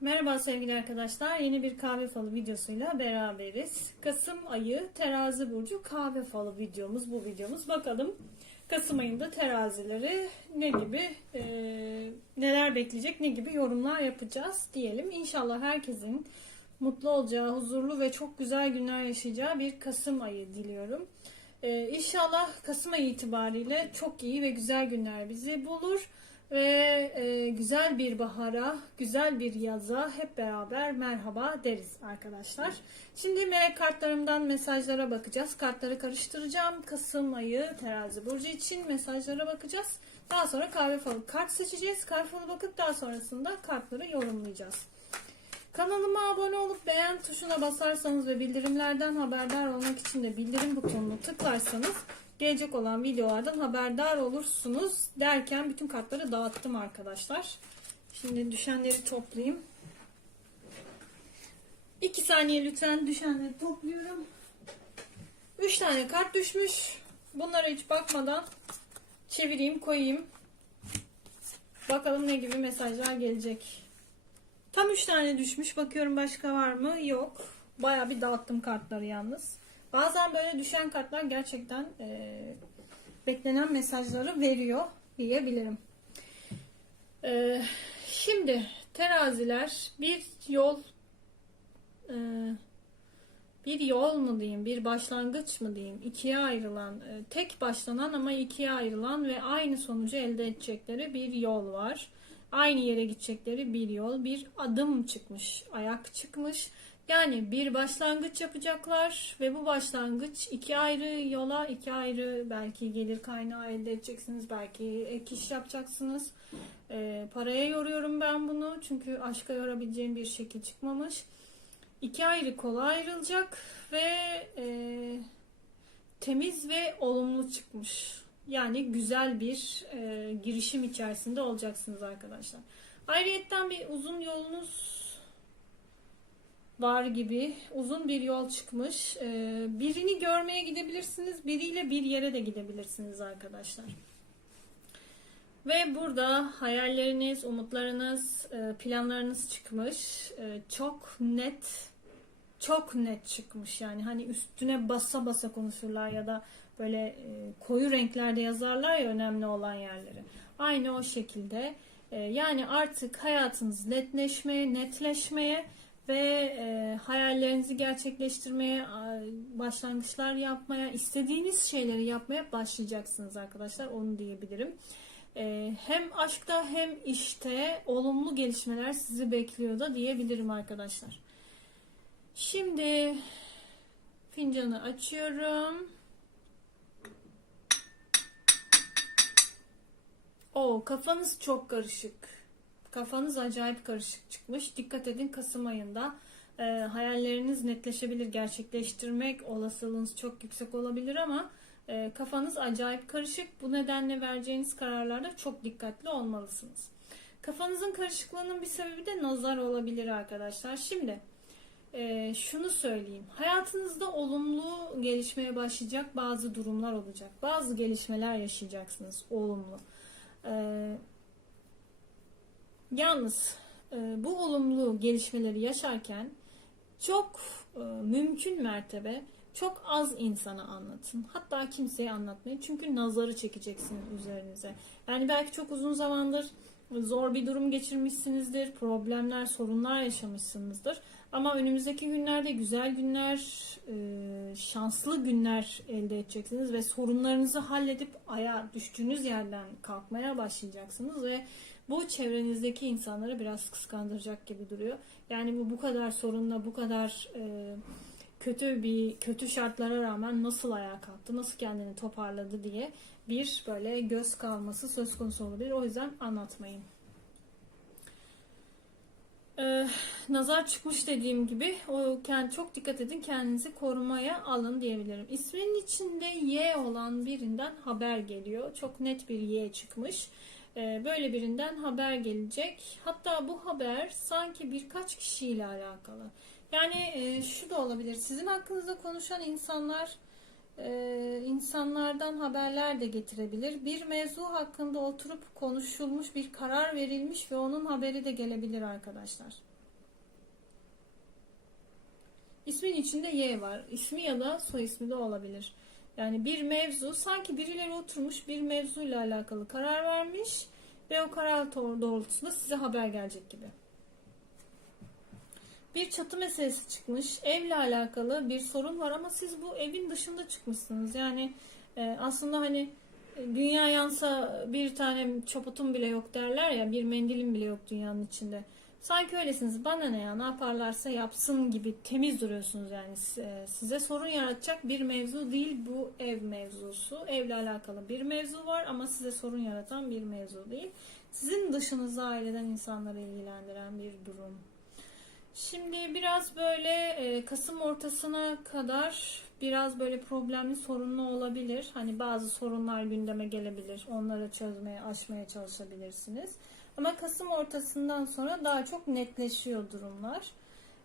Merhaba sevgili arkadaşlar. Yeni bir kahve falı videosuyla beraberiz. Kasım ayı terazi burcu kahve falı videomuz bu videomuz. Bakalım Kasım ayında terazileri ne gibi e, neler bekleyecek ne gibi yorumlar yapacağız diyelim. İnşallah herkesin mutlu olacağı, huzurlu ve çok güzel günler yaşayacağı bir Kasım ayı diliyorum. E, inşallah Kasım ayı itibariyle çok iyi ve güzel günler bizi bulur ve e, güzel bir bahara, güzel bir yaza hep beraber merhaba deriz arkadaşlar. Şimdi melek kartlarımdan mesajlara bakacağız. Kartları karıştıracağım. Kasım ayı terazi burcu için mesajlara bakacağız. Daha sonra kahve falı kart seçeceğiz. Kahve falı bakıp daha sonrasında kartları yorumlayacağız. Kanalıma abone olup beğen tuşuna basarsanız ve bildirimlerden haberdar olmak için de bildirim butonunu tıklarsanız gelecek olan videolardan haberdar olursunuz derken bütün kartları dağıttım arkadaşlar. Şimdi düşenleri toplayayım. 2 saniye lütfen düşenleri topluyorum. 3 tane kart düşmüş. Bunlara hiç bakmadan çevireyim koyayım. Bakalım ne gibi mesajlar gelecek. Tam 3 tane düşmüş. Bakıyorum başka var mı? Yok. Baya bir dağıttım kartları yalnız. Bazen böyle düşen kartlar gerçekten e, beklenen mesajları veriyor diyebilirim. E, şimdi teraziler bir yol e, bir yol mu diyeyim, bir başlangıç mı diyeyim, ikiye ayrılan, e, tek başlanan ama ikiye ayrılan ve aynı sonucu elde edecekleri bir yol var. Aynı yere gidecekleri bir yol, bir adım çıkmış, ayak çıkmış. Yani bir başlangıç yapacaklar ve bu başlangıç iki ayrı yola, iki ayrı belki gelir kaynağı elde edeceksiniz, belki ek iş yapacaksınız. E, paraya yoruyorum ben bunu çünkü aşka yorabileceğim bir şekil çıkmamış. İki ayrı kola ayrılacak ve e, temiz ve olumlu çıkmış. Yani güzel bir e, girişim içerisinde olacaksınız arkadaşlar. Ayrıyetten bir uzun yolunuz var gibi uzun bir yol çıkmış. Ee, birini görmeye gidebilirsiniz. Biriyle bir yere de gidebilirsiniz arkadaşlar. Ve burada hayalleriniz, umutlarınız, e, planlarınız çıkmış. E, çok net, çok net çıkmış. Yani hani üstüne basa basa konuşurlar ya da böyle e, koyu renklerde yazarlar ya önemli olan yerleri. Aynı o şekilde. Yani artık hayatınız netleşmeye, netleşmeye ve e, hayallerinizi gerçekleştirmeye, başlangıçlar yapmaya, istediğiniz şeyleri yapmaya başlayacaksınız arkadaşlar. Onu diyebilirim. E, hem aşkta hem işte olumlu gelişmeler sizi bekliyor da diyebilirim arkadaşlar. Şimdi fincanı açıyorum. O kafanız çok karışık. Kafanız acayip karışık çıkmış. Dikkat edin Kasım ayında e, hayalleriniz netleşebilir. Gerçekleştirmek olasılığınız çok yüksek olabilir ama e, kafanız acayip karışık. Bu nedenle vereceğiniz kararlarda çok dikkatli olmalısınız. Kafanızın karışıklığının bir sebebi de nazar olabilir arkadaşlar. Şimdi e, şunu söyleyeyim. Hayatınızda olumlu gelişmeye başlayacak bazı durumlar olacak. Bazı gelişmeler yaşayacaksınız olumlu. Eee Yalnız e, bu olumlu gelişmeleri yaşarken çok e, mümkün mertebe çok az insana anlatın. Hatta kimseye anlatmayın. Çünkü nazarı çekeceksiniz üzerinize. Yani belki çok uzun zamandır zor bir durum geçirmişsinizdir. Problemler, sorunlar yaşamışsınızdır. Ama önümüzdeki günlerde güzel günler, e, şanslı günler elde edeceksiniz ve sorunlarınızı halledip aya düştüğünüz yerden kalkmaya başlayacaksınız ve bu çevrenizdeki insanları biraz kıskandıracak gibi duruyor. Yani bu bu kadar sorunla, bu kadar e, kötü bir kötü şartlara rağmen nasıl ayağa kalktı, nasıl kendini toparladı diye bir böyle göz kalması söz konusu olabilir. O yüzden anlatmayın. Ee, nazar çıkmış dediğim gibi o kendi çok dikkat edin kendinizi korumaya alın diyebilirim. İsminin içinde Y olan birinden haber geliyor. Çok net bir Y çıkmış. Ee, böyle birinden haber gelecek. Hatta bu haber sanki birkaç kişiyle alakalı. Yani e, şu da olabilir. Sizin hakkınızda konuşan insanlar e, insanlardan haberler de getirebilir. Bir mevzu hakkında oturup konuşulmuş bir karar verilmiş ve onun haberi de gelebilir arkadaşlar. İsmin içinde Y var. İsmi ya da soy ismi de olabilir. Yani bir mevzu sanki birileri oturmuş bir mevzuyla alakalı karar vermiş ve o karar doğrultusunda size haber gelecek gibi. Bir çatı meselesi çıkmış. Evle alakalı bir sorun var ama siz bu evin dışında çıkmışsınız. Yani e, aslında hani e, dünya yansa bir tane çaputun bile yok derler ya bir mendilin bile yok dünyanın içinde. Sanki öylesiniz. Bana ne ya ne yaparlarsa yapsın gibi temiz duruyorsunuz yani. E, Size sorun yaratacak bir mevzu değil bu ev mevzusu. Evle alakalı bir mevzu var ama size sorun yaratan bir mevzu değil. Sizin dışınızda aileden insanları ilgilendiren bir durum. Şimdi biraz böyle e, Kasım ortasına kadar biraz böyle problemli sorunlu olabilir. Hani bazı sorunlar gündeme gelebilir. Onları çözmeye, aşmaya çalışabilirsiniz. Ama Kasım ortasından sonra daha çok netleşiyor durumlar.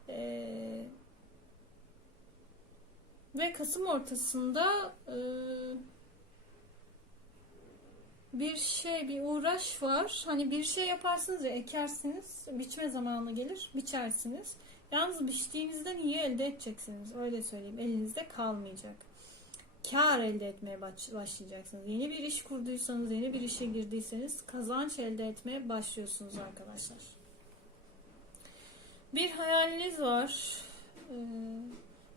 Ee, ve Kasım ortasında e, bir şey, bir uğraş var. Hani bir şey yaparsınız ya ekersiniz, biçme zamanı gelir, biçersiniz. Yalnız biçtiğinizden iyi elde edeceksiniz. Öyle söyleyeyim. Elinizde kalmayacak. Kar elde etmeye başlayacaksınız. Yeni bir iş kurduysanız, yeni bir işe girdiyseniz kazanç elde etmeye başlıyorsunuz arkadaşlar. Bir hayaliniz var. Ee,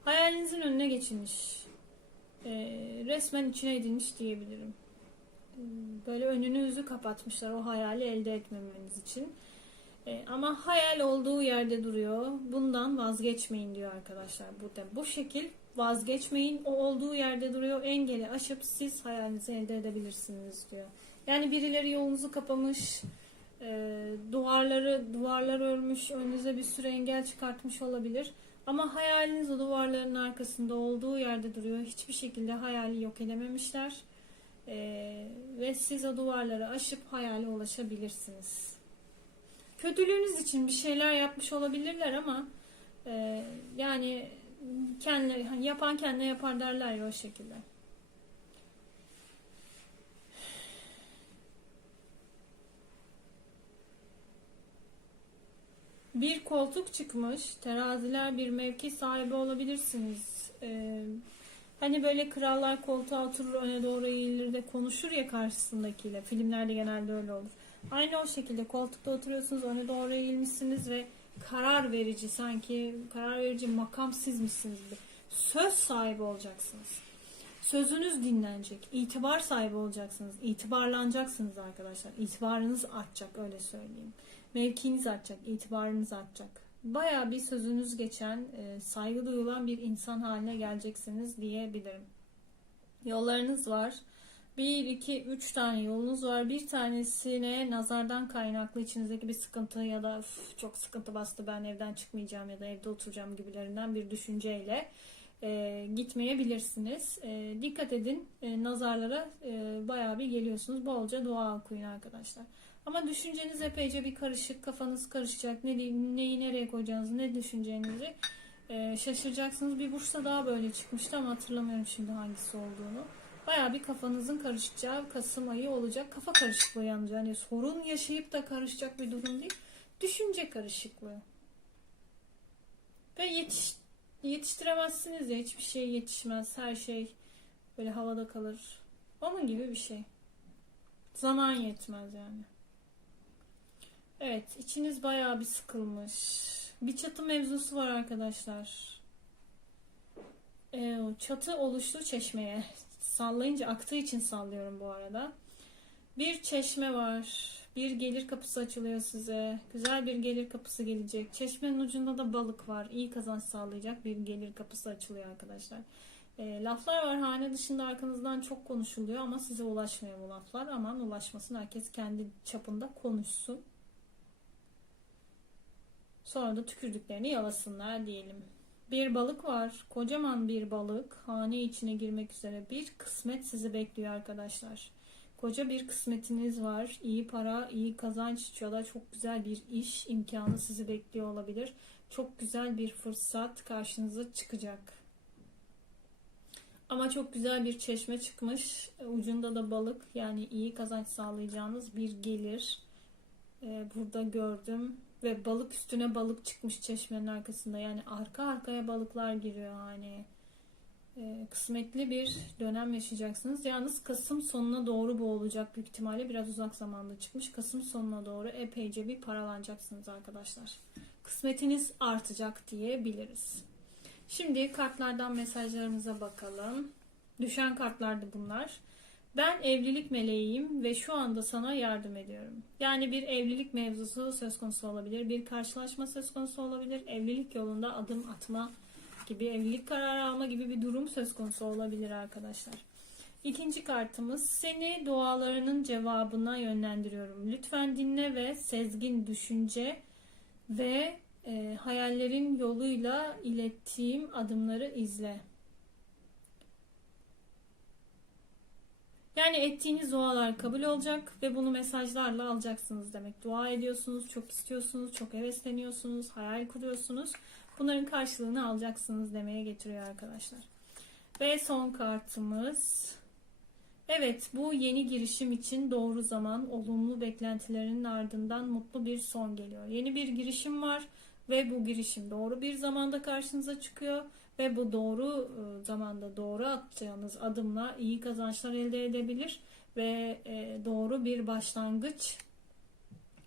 hayalinizin önüne geçilmiş. Ee, resmen içine edilmiş diyebilirim. Ee, böyle önünüzü kapatmışlar o hayali elde etmemeniz için. Ee, ama hayal olduğu yerde duruyor. Bundan vazgeçmeyin diyor arkadaşlar. Burada bu şekil vazgeçmeyin. O olduğu yerde duruyor. Engeli aşıp siz hayalinizi elde edebilirsiniz diyor. Yani birileri yolunuzu kapamış, e, duvarları duvarlar örmüş, önünüze bir sürü engel çıkartmış olabilir. Ama hayaliniz o duvarların arkasında olduğu yerde duruyor. Hiçbir şekilde hayali yok edememişler. E, ve siz o duvarları aşıp hayale ulaşabilirsiniz. Kötülüğünüz için bir şeyler yapmış olabilirler ama e, yani kendileri hani yapan kendine yapar derler ya o şekilde. Bir koltuk çıkmış. Teraziler bir mevki sahibi olabilirsiniz. Ee, hani böyle krallar koltuğa oturur öne doğru eğilir de konuşur ya karşısındakiyle. Filmlerde genelde öyle olur. Aynı o şekilde koltukta oturuyorsunuz öne doğru eğilmişsiniz ve karar verici sanki karar verici makam sizmişsiniz gibi. Söz sahibi olacaksınız. Sözünüz dinlenecek. İtibar sahibi olacaksınız. İtibarlanacaksınız arkadaşlar. İtibarınız artacak öyle söyleyeyim. Mevkiniz artacak. itibarınız artacak. Baya bir sözünüz geçen, e, saygı duyulan bir insan haline geleceksiniz diyebilirim. Yollarınız var. Bir, iki, üç tane yolunuz var. Bir tanesine nazardan kaynaklı içinizdeki bir sıkıntı ya da çok sıkıntı bastı ben evden çıkmayacağım ya da evde oturacağım gibilerinden bir düşünceyle e, gitmeyebilirsiniz. E, dikkat edin e, nazarlara e, bayağı bir geliyorsunuz. Bolca dua okuyun arkadaşlar. Ama düşünceniz epeyce bir karışık. Kafanız karışacak. Ne, neyi nereye koyacağınızı, ne düşüneceğinizi e, şaşıracaksınız. Bir burçta daha böyle çıkmıştı ama hatırlamıyorum şimdi hangisi olduğunu. Baya bir kafanızın karışacağı Kasım ayı olacak. Kafa karışıklığı yalnız. Yani sorun yaşayıp da karışacak bir durum değil. Düşünce karışıklığı. Ve yetiş, yetiştiremezsiniz ya. Hiçbir şey yetişmez. Her şey böyle havada kalır. Onun gibi bir şey. Zaman yetmez yani. Evet. içiniz bayağı bir sıkılmış. Bir çatı mevzusu var arkadaşlar. Ee, çatı oluştu çeşmeye. Sallayınca aktığı için sallıyorum bu arada. Bir çeşme var. Bir gelir kapısı açılıyor size. Güzel bir gelir kapısı gelecek. Çeşmenin ucunda da balık var. İyi kazanç sağlayacak bir gelir kapısı açılıyor arkadaşlar. E, laflar var hane dışında arkanızdan çok konuşuluyor ama size ulaşmıyor bu laflar. Aman ulaşmasın herkes kendi çapında konuşsun. Sonra da tükürdüklerini yalasınlar diyelim. Bir balık var. Kocaman bir balık. Hane içine girmek üzere. Bir kısmet sizi bekliyor arkadaşlar. Koca bir kısmetiniz var. İyi para, iyi kazanç ya da çok güzel bir iş imkanı sizi bekliyor olabilir. Çok güzel bir fırsat karşınıza çıkacak. Ama çok güzel bir çeşme çıkmış. Ucunda da balık. Yani iyi kazanç sağlayacağınız bir gelir. Ee, burada gördüm. Ve balık üstüne balık çıkmış çeşmenin arkasında. Yani arka arkaya balıklar giriyor hani. Ee, kısmetli bir dönem yaşayacaksınız. Yalnız Kasım sonuna doğru bu olacak büyük ihtimalle. Biraz uzak zamanda çıkmış. Kasım sonuna doğru epeyce bir paralanacaksınız arkadaşlar. Kısmetiniz artacak diyebiliriz. Şimdi kartlardan mesajlarımıza bakalım. Düşen kartlardı bunlar. Ben evlilik meleğiyim ve şu anda sana yardım ediyorum. Yani bir evlilik mevzusu söz konusu olabilir, bir karşılaşma söz konusu olabilir, evlilik yolunda adım atma gibi, evlilik kararı alma gibi bir durum söz konusu olabilir arkadaşlar. İkinci kartımız seni dualarının cevabına yönlendiriyorum. Lütfen dinle ve sezgin düşünce ve e, hayallerin yoluyla ilettiğim adımları izle. Yani ettiğiniz dualar kabul olacak ve bunu mesajlarla alacaksınız demek. Dua ediyorsunuz, çok istiyorsunuz, çok hevesleniyorsunuz, hayal kuruyorsunuz. Bunların karşılığını alacaksınız demeye getiriyor arkadaşlar. Ve son kartımız. Evet, bu yeni girişim için doğru zaman, olumlu beklentilerin ardından mutlu bir son geliyor. Yeni bir girişim var ve bu girişim doğru bir zamanda karşınıza çıkıyor ve bu doğru e, zamanda doğru atacağınız adımla iyi kazançlar elde edebilir ve e, doğru bir başlangıç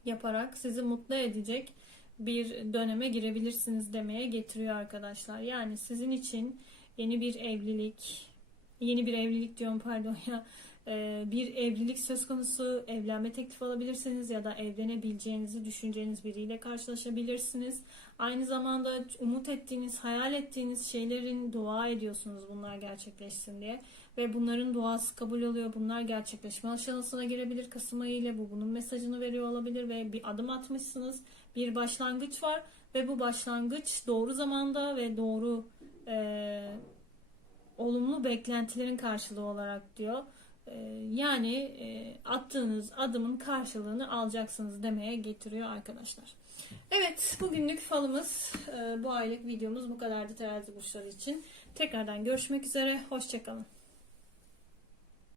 yaparak sizi mutlu edecek bir döneme girebilirsiniz demeye getiriyor arkadaşlar. Yani sizin için yeni bir evlilik, yeni bir evlilik diyorum pardon ya, e, bir evlilik söz konusu, evlenme teklifi alabilirsiniz ya da evlenebileceğinizi düşüneceğiniz biriyle karşılaşabilirsiniz. Aynı zamanda umut ettiğiniz, hayal ettiğiniz şeylerin dua ediyorsunuz bunlar gerçekleşsin diye. Ve bunların duası kabul oluyor. Bunlar gerçekleşme aşamasına girebilir Kasım ayı ile. Bu bunun mesajını veriyor olabilir ve bir adım atmışsınız. Bir başlangıç var ve bu başlangıç doğru zamanda ve doğru e, olumlu beklentilerin karşılığı olarak diyor. E, yani e, attığınız adımın karşılığını alacaksınız demeye getiriyor arkadaşlar. Evet bugünlük falımız e, bu aylık videomuz bu kadardı terazi burçları için. Tekrardan görüşmek üzere. Hoşçakalın.